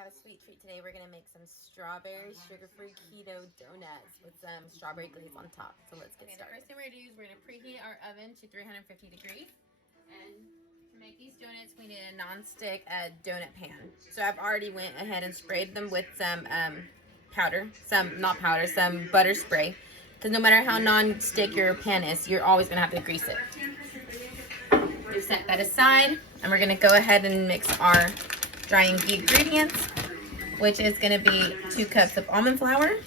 have a sweet treat today. We're going to make some strawberry sugar-free keto donuts with some strawberry glaze on top. So let's get started. The first thing we're going to do is we're going to preheat our oven to 350 degrees. And to make these donuts, we need a non-stick donut pan. So I've already went ahead and sprayed them with some some butter spray. Because no matter how non-stick your pan is, you're always going to have to grease it. We set that aside, and we're going to go ahead and mix our dry ingredients, which is going to be 2 cups of almond flour.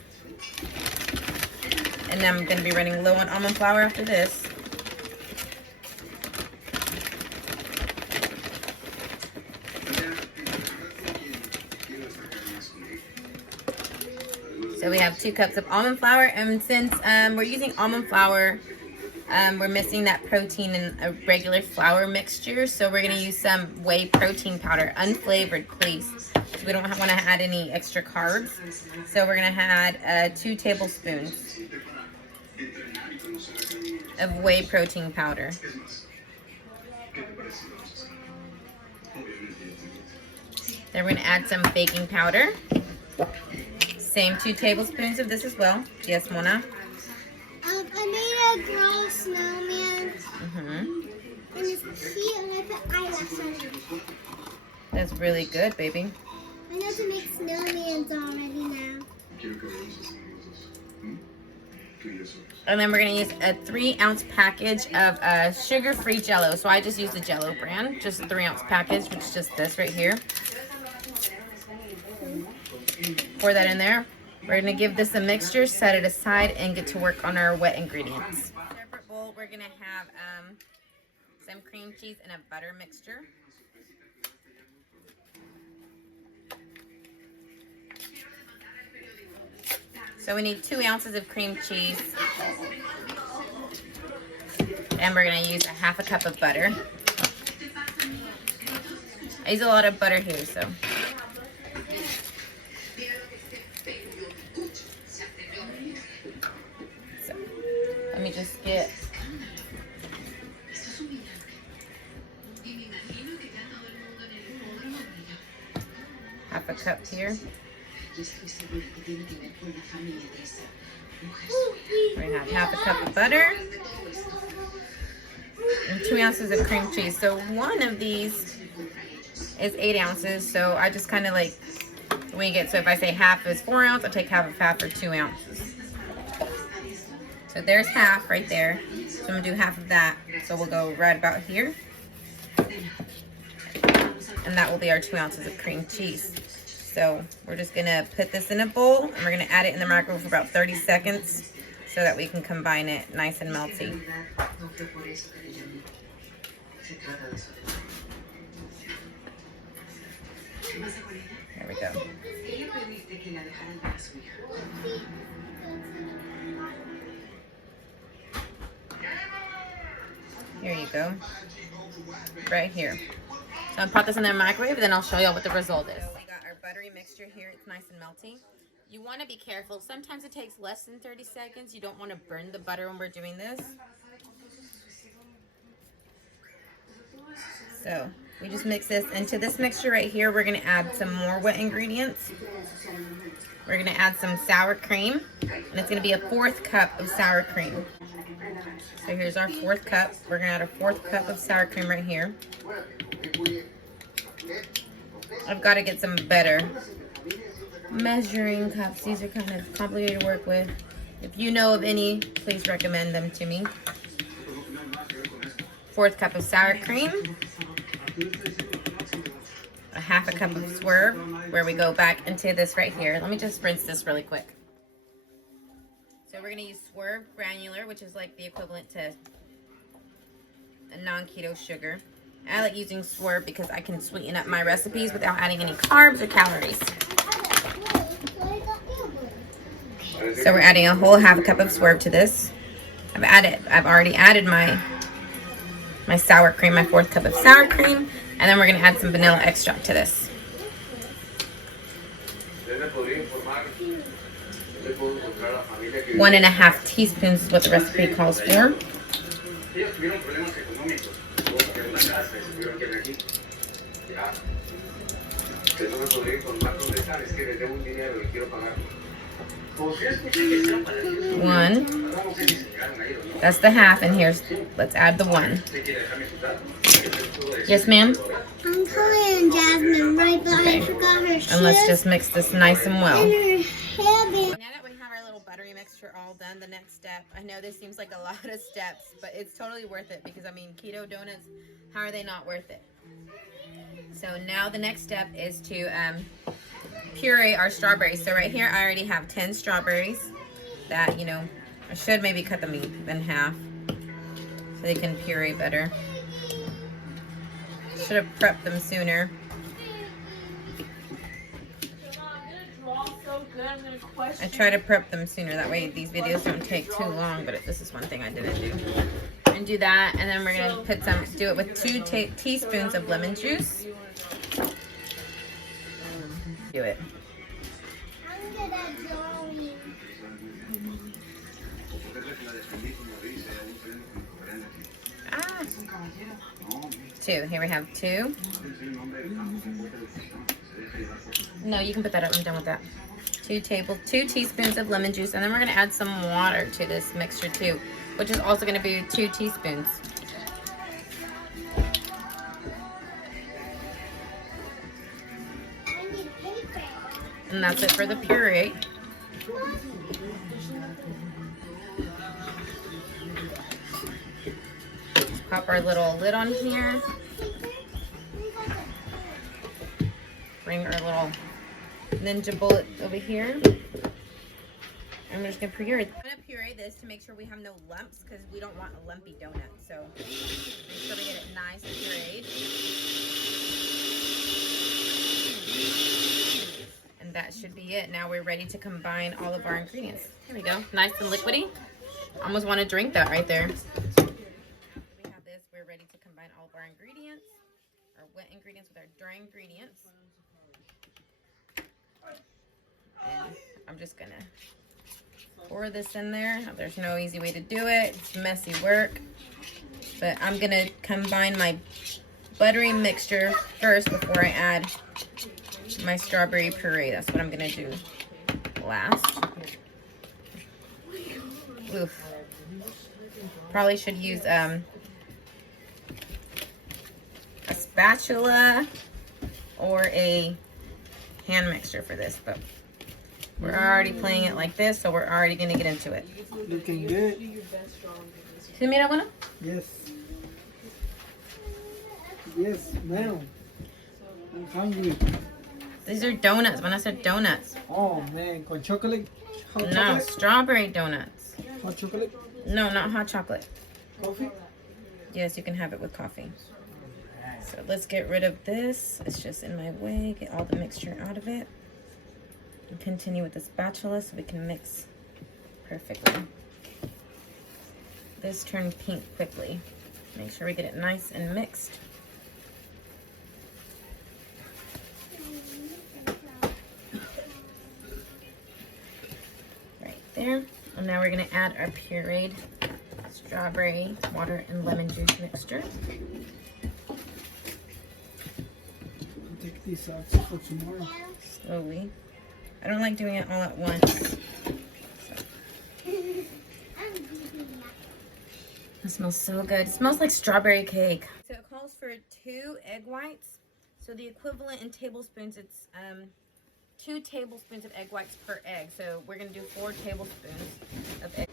And then I'm going to be running low on almond flour after this. So we have 2 cups of almond flour, and since we're using almond flour, we're missing that protein in a regular flour mixture, so we're going to use some whey protein powder, unflavored, please. We don't want to add any extra carbs, so we're going to add 2 tablespoons of whey protein powder. Then we're going to add some baking powder. Same 2 tablespoons of this as well. Yes, Mona? I made a girl snowman. And it's cute, and I put eyelashes on it. That's really good, baby. I know to make snowmans already now. And then we're going to use a 3-ounce package of sugar-free Jello. So I just use the Jello brand, just a 3-ounce package, which is just this right here. Pour that in there. We're going to give this a mixture, set it aside, and get to work on our wet ingredients. In a separate bowl, we're going to have some cream cheese and a butter mixture. So we need 2 ounces of cream cheese. And we're going to use a 1/2 cup of butter. I use a lot of butter here, so. Let me just get half a cup here. We're going to have 1/2 cup of butter and 2 ounces of cream cheese. So one of these is 8 ounces. So I just kind of like wing it. So if I say half is 4 ounces, I'll take half of half or 2 ounces. So there's half right there. So I'm going to do half of that. So we'll go right about here. And that will be our 2 ounces of cream cheese. So we're just going to put this in a bowl, and we're going to add it in the microwave for about 30 seconds so that we can combine it nice and melty. There we go. Here you go. Right here. So I'll pop this in the microwave, and then I'll show you what the result is. We got our buttery mixture here. It's nice and melty. You want to be careful. Sometimes it takes less than 30 seconds. You don't want to burn the butter when we're doing this. So we just mix this into this mixture right here. We're going to add some more wet ingredients. We're going to add some sour cream, and it's going to be a 4th cup of sour cream. So here's our 4th cup. We're going to add a 4th cup of sour cream right here. I've got to get some better measuring cups. These are kind of complicated to work with. If you know of any, please recommend them to me. 4th cup of sour cream. A 1/2 cup of Swerve, where we go back into this right here. Let me just rinse this really quick. So we're going to use Swerve granular, which is like the equivalent to a non-keto sugar. I like using Swerve because I can sweeten up my recipes without adding any carbs or calories. So we're adding a whole 1/2 cup of Swerve to this. I've already added my sour cream, my 4th cup of sour cream, and then we're going to add some vanilla extract to this. One and a half teaspoons is what the recipe calls for. One. That's the half, and let's add the one. Yes, ma'am? I'm calling Jasmine right, but Okay. I forgot her shoes. And let's just mix this nice and well. And her hairband. Now that we have our little buttery mixture all done, the next step, I know this seems like a lot of steps, but it's totally worth it because, I mean, keto donuts, how are they not worth it? So now the next step is to puree our strawberries. So right here, I already have 10 strawberries that, you know, I should maybe cut them in half so they can puree better. Should have prepped them sooner. I try to prep them sooner, that way these videos don't take too long, but this is one thing I didn't do. And do that, and then we're gonna do it with 2 teaspoons of lemon juice. Do it. I'm good at drawing. 2. Here we have 2. No, you can put that up. I'm done with that. 2 teaspoons of lemon juice, and then we're gonna add some water to this mixture too, which is also gonna be 2 teaspoons. And that's it for the puree. Pop our little lid on here. Bring our little ninja bullet over here. And we're just gonna puree it. I'm gonna puree this to make sure we have no lumps because we don't want a lumpy donut. So make sure we get it nice and pureed. And that should be it. Now we're ready to combine all of our ingredients. Here we go. Nice and liquidy. Almost want to drink that right there. We have this. We're ready to combine all of our ingredients, our wet ingredients with our dry ingredients. And I'm just gonna pour this in there. There's no easy way to do it. It's messy work. But I'm gonna combine my buttery mixture first before I add my strawberry puree. That's what I'm gonna do last. Oof. Probably should use a spatula or a hand mixer for this, but we're already playing it like this, so we're already gonna get into it. Looking good. ¿Sí mira bueno? Yes. Yes, ma'am. I'm hungry. These are donuts. When I said donuts. Oh man, con chocolate? Hot No, chocolate? strawberry donuts. Hot chocolate? No, not hot chocolate. Coffee? Yes, you can have it with coffee. So let's get rid of this. It's just in my way. Get all the mixture out of it. And continue with the spatula so we can mix perfectly. This turned pink quickly. Make sure we get it nice and mixed. Right there. And now we're going to add our pureed strawberry, water, and lemon juice mixture. Take this out for tomorrow. Slowly. I don't like doing it all at once. It smells so good. It smells like strawberry cake. So it calls for 2 egg whites. So the equivalent in tablespoons, it's 2 tablespoons of egg whites per egg. So we're going to do 4 tablespoons of egg.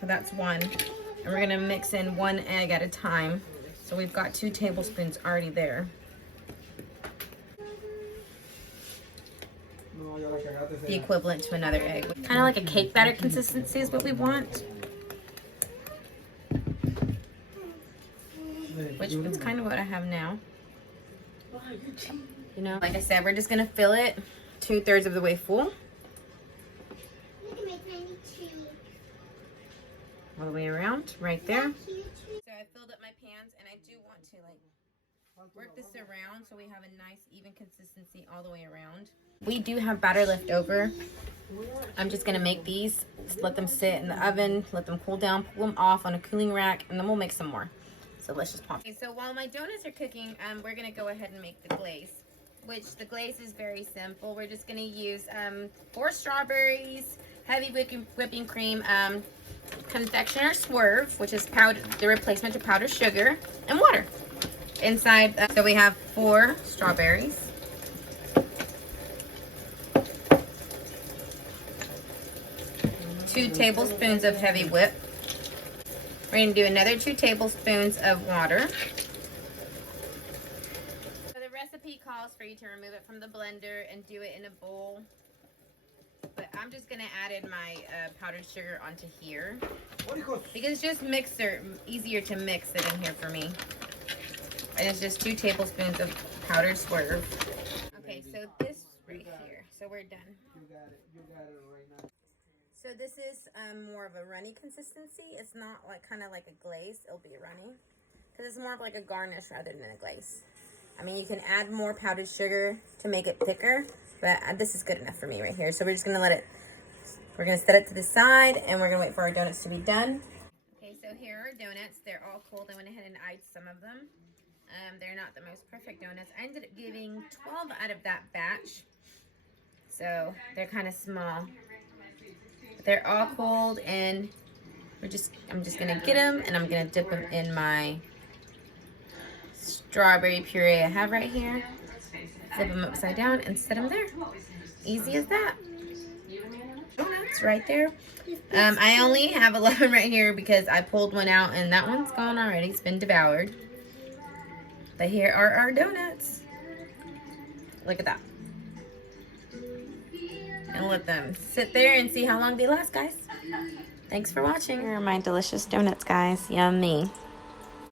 So that's 1. And we're going to mix in 1 egg at a time. So we've got 2 tablespoons already there. The equivalent to another egg. Kind of like a cake batter consistency is what we want. Which is kind of what I have now. You know, like I said, we're just gonna fill it 2/3 of the way full. All the way around, right there. So I filled up my pans, and I do want to like work this around so we have a nice even consistency all the way around. We do have batter left over. I'm just gonna make these, let them sit in the oven, let them cool down, pull them off on a cooling rack, and then we'll make some more. So let's just pop. Okay, so while my donuts are cooking, we're gonna go ahead and make the glaze, which the glaze is very simple. We're just gonna use 4 strawberries, heavy whipping cream, confectioner swerve, which is the replacement to powdered sugar, and water. Inside, so we have 4 strawberries, 2 tablespoons of heavy whip. We're going to do another 2 tablespoons of water. So the recipe calls for you to remove it from the blender and do it in a bowl. But I'm just going to add in my powdered sugar onto here. Because it's just easier to mix it in here for me. And it's just 2 tablespoons of powdered swerve. Okay, so this right here. So we're done. You got it right now. So this is more of a runny consistency. It's not like kind of like a glaze. It'll be runny because it's more of like a garnish rather than a glaze. I mean, you can add more powdered sugar to make it thicker, but this is good enough for me right here. So we're just gonna we're gonna set it to the side, and we're gonna wait for our donuts to be done. Okay, so here are our donuts. They're all cold. I went ahead and eyed some of them. They're not the most perfect donuts. I ended up giving 12 out of that batch, so they're kind of small. They're all cold, and I'm just gonna get them, and I'm gonna dip them in my strawberry puree I have right here. Flip them upside down and set them there. Easy as that. Donuts right there. I only have 11 right here because I pulled one out, and that one's gone already. It's been devoured. But here are our donuts. Look at that. And let them sit there and see how long they last, guys. Thanks for watching. Here are my delicious donuts, guys. Yummy.